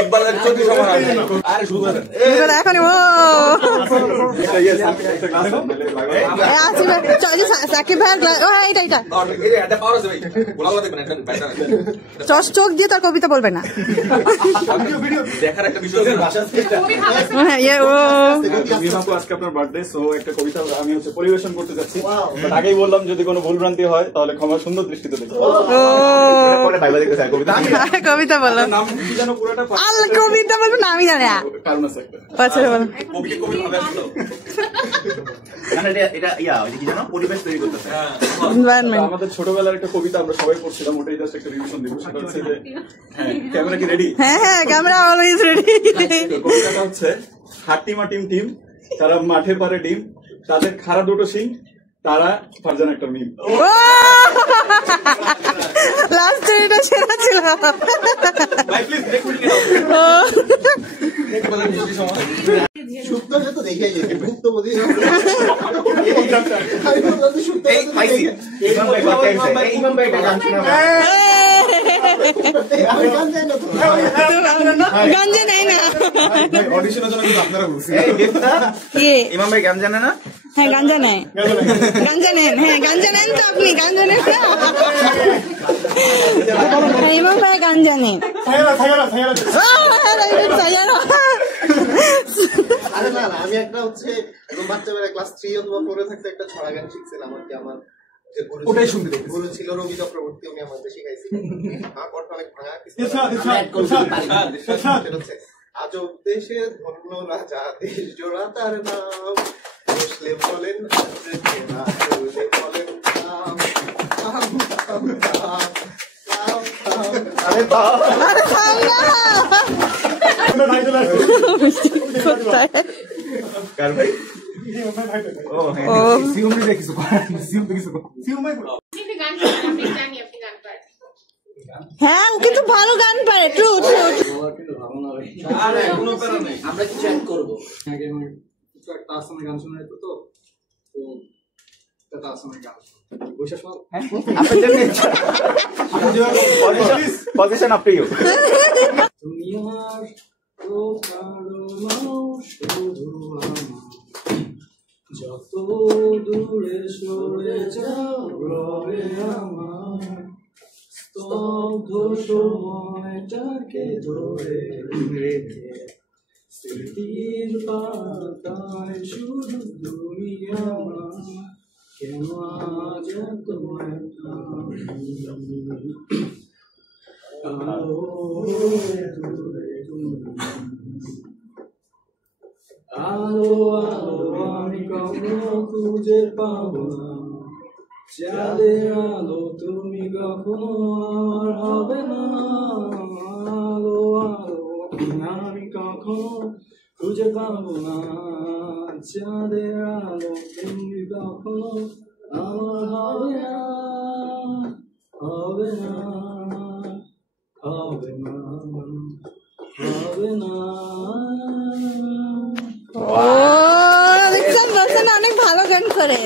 ইকবালের চোখে সমান আরে শুরু করেন এখনই ও সাকিব ভাই এটা চোখ দিয়ে তার কবিতা বলবে না দেখার একটা বিষয় আজকে আপনার বার্থডে, সো একটা কবিতা আমি পরিবেশন করতে যাচ্ছি। আগেই বললাম যদি কোনো ভুল ভ্রান্তি হয় তাহলে ক্ষমা সুন্দর দৃষ্টিতে দেখবো। কবিতা বলো, কবিতা বলবো না আমি জানি কারণ আছে একটা আমাদের ছোটবেলার একটা কবিতা আমরা সবাই পড়ছিলাম, ওটাই জাস্ট একটা রিভিশন দিব। সেটা হচ্ছে যে ক্যামেরা কি রেডি? হ্যাঁ ক্যামেরা অলওয়েজ রেডি। কবিতাটা হচ্ছে হাট্টিমা টিম টিম, তারা মাঠে পারে ডিম, তাদের খাড়া দুটো শিং, তারা ফারজান একটা মিম। লাস্ট এটা সেরা ছিল। ভাই প্লিজ গান জানে না ইমাম ভাই গান জানে না? হ্যাঁ গান জানে, গান জানেন, হ্যাঁ গান জানেন তো আপনি, গান জানেন ইমাম ভাই গান জানেন। আরে না আমি একটা হচ্ছে বাচ্চাবেলা ক্লাস 3 অথবা 4 এ থাকতে একটা ছড়া গান শিখছিলাম আর কি। আমার যে গুরু ছিল রবি চক্রবর্তী, উনি আমাকে শিখাইছিল। আমার কথা অনেক ভাঙা কিছু। আজব দেশের ধন্য রাজা, দেশ জোড়া তার নাম, বসলে বলেন বলেন হ্যাঁ ও কিন্তু ভালো গান পারে, ট্রু ট্রু। আমরা কিছু অ্যাড করবো। একটা আসামের গান শোনা যেত তো আসামের গান পজিশন আপ টু ইউ। তুমি আমার যত দূরে সরে যাও রবে আমার স্তব্ধ সময়টাকে ধরে রেখে স্মৃতির পাতায় শুধু তুমি আমার কেন আজ তোমার আলো আলো আমি কখনো খুঁজে পাবো না, চাঁদের আলো তুমি কখনো আমার হবে না। আলো আলো আমি কখনো খুঁজে পাবো না, চাঁদের আলো তুমি কখনো আমার হবে না, হবে না, হবে না, হবে না। ও দেখছেন বলছেন অনেক ভালো গান করে।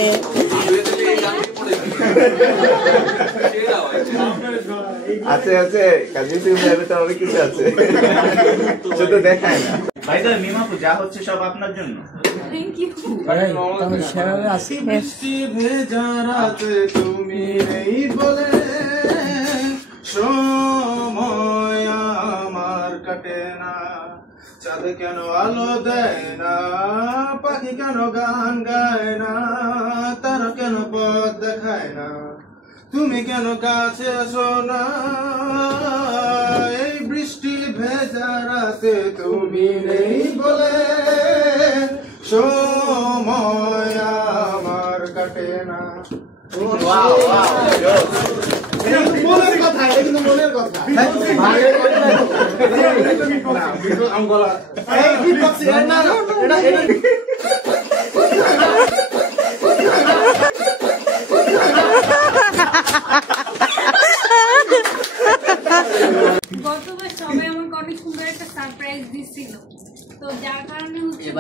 আছে আছে কাজী সিংহের তো অনেক কিছু আছে, শুধু দেখায় না। ভাই তো মিমাপু যা হচ্ছে সব আপনার জন্য। Thank you. বৃষ্টি ভেজা রাতে তুমি নেই বলে সময় আমার কাটে না, চাঁদ কেন আলো দেয় না, পাখি কেন গান গায় না, তারা কেন পথ দেখায় না, তুমি কেন কাছে আসো না, এই বৃষ্টি ভেজা রাতে তুমি নেই বলে সময় আমার কাটে না। মনের কথা, কিন্তু মনের কথা গতবার সবাই আমাকে অনেক সুন্দর একটা সারপ্রাইজ দিচ্ছিল, তো যার কারণে হচ্ছে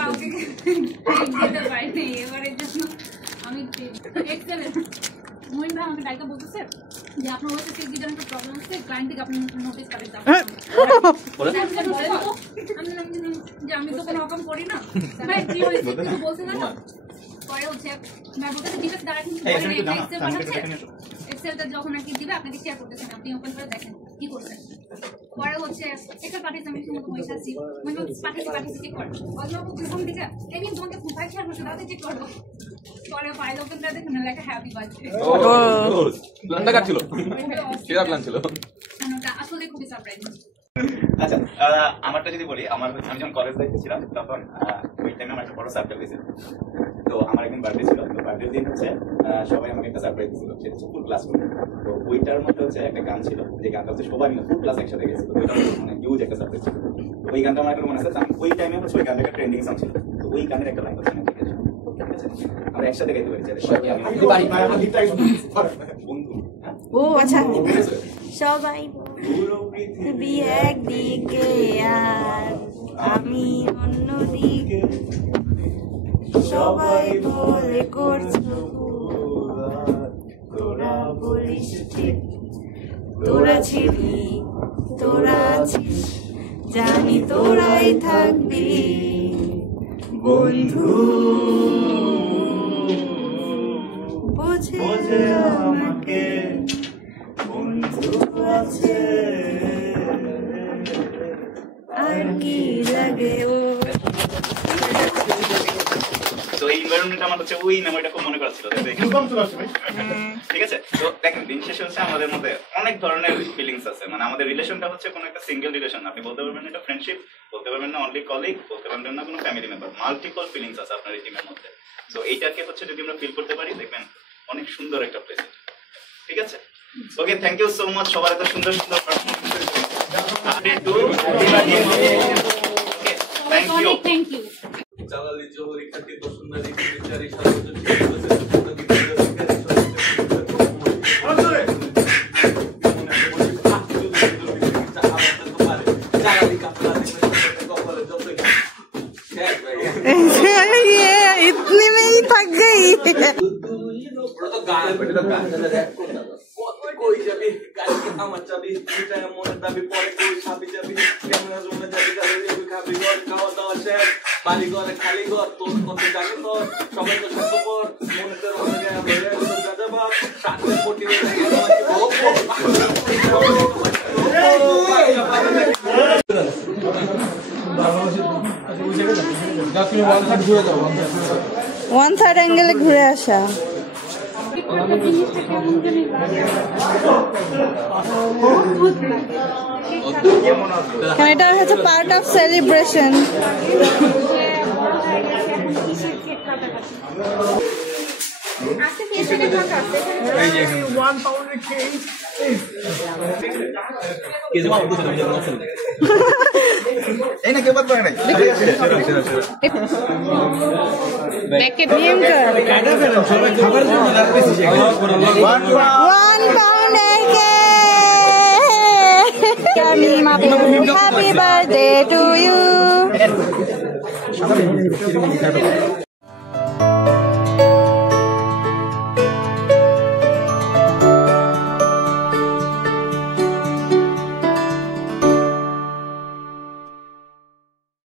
কাউকে দিতে পারিনি। এবারের জন্য আমি এক্সেলেন্ট মোহিন ভাই আমাকে ডাইকা বলতেছে যে আপনার ওই থেকে কি জানেন প্রবলেম আছে ক্লায়েন্ট থেকে আপনি নোটিস পাঠিয়ে দাও আমি তো কোনো রকম করি না ভাই কি হয়েছে কিছু বলছে না পরে হচ্ছে मैं बोलते थे ठीक है दाঁড়া কিন্তু এক্সেলটা যখন নাকি দিবে আপনাকে শেয়ার করতেছেন আপনি ওপেন করে দেখেন কি করছেন পরে হচ্ছে একটা পাঠিয়েছে আমি শুনতে বসেছি মানে পাঠিয়েছি চেক কর অল্প যখন দেখে এমনি তোমাকে ফাইল শেয়ার করতে দাও চেক করবো পরে ফাইল ওপেন করে দেখুন লেখা হ্যাপি বার্থডে প্ল্যানটা কাটছিল সেরা প্ল্যান ছিল আসলে খুবই সারপ্রাইজ আচ্ছা আমারটা যদি বলি আমি যখন কলেজ লাইফে ছিলাম তখন ওই টাইমে আমার একটা বড় সারপ্রাইজ হয়েছিল তো আমার একদিন বার্থডে ছিল তো বার্থডে দিন হচ্ছে সবাই আমাকে একটা সারপ্রাইজ দিয়েছিল সেটা হচ্ছে ফুল ক্লাস তো ওইটার মধ্যে হচ্ছে একটা গান ছিল যে গানটা হচ্ছে সবাই মিলে ফুল ক্লাস একসাথে গেছিল তো ওইটা মানে হিউজ একটা সারপ্রাইজ ছিল তো ওই গানটা আমার একটা মনে আছে ওই টাইমে হচ্ছে ওই গানটা একটা ট্রেন্ডিং সং ছিল তো ওই গানের একটা লাইন হচ্ছে আমরা একসাথে গাইতে পারি বন্ধু ও আচ্ছা সবাই পৃথিবী একদিকে আর আমি অন্যদিকে সবাই বলে করছো তোরা বলিস ঠিক তোরা ছিলি তোরা আছিস জানি তোরাই থাকবি বন্ধু বোঝে আমাকে বন্ধু আছে আর কি লাগে ও তো এই এনভায়রনমেন্ট আমার হচ্ছে ওই মেমোরিটা খুব মনে করা ছিল ঠিক আছে তো দেখেন দিন শেষে হচ্ছে আমাদের মধ্যে অনেক ধরনের ফিলিংস আছে মানে আমাদের রিলেশনটা হচ্ছে কোনো একটা সিঙ্গেল রিলেশন আপনি বলতে পারবেন এটা ফ্রেন্ডশিপ বলতে পারবেন না অনলি কলিগ বলতে পারবেন না কোনো ফ্যামিলি মেম্বার মাল্টিপল ফিলিংস আছে আপনার এই টিমের মধ্যে তো এইটাকে হচ্ছে যদি আমরা ফিল করতে পারি দেখবেন অনেক সুন্দর একটা প্লেস ঠিক আছে okay thank you so much সবার এত সুন্দর সুন্দর থ্যাংক ইউ জালালি জোহরি খাটি বসুন্ধরি বিচারি সর্বোচ্চ इतने में ही थक गई কই যাবি গাড়ি আমার চাবি এটা মনে দাবি পরে কই খাবি যাবি ক্যামেরা জমে যাবি গাড়ি খাবি ঘর খাওয়া দাওয়া শেষ বাড়ি ঘরে খালি ঘর তোর কত জানি তো সবাই তো সব পর মনে করে হয়ে গেল যাবা সাথে কোটি ওয়ান থার্ড অ্যাঙ্গেলে ঘুরে আসা কারণ এটা হচ্ছে পার্ট অফ সেলিব্রেশন এই না কেউ বাদ পারে নাই নিয়ম Happy birthday to you.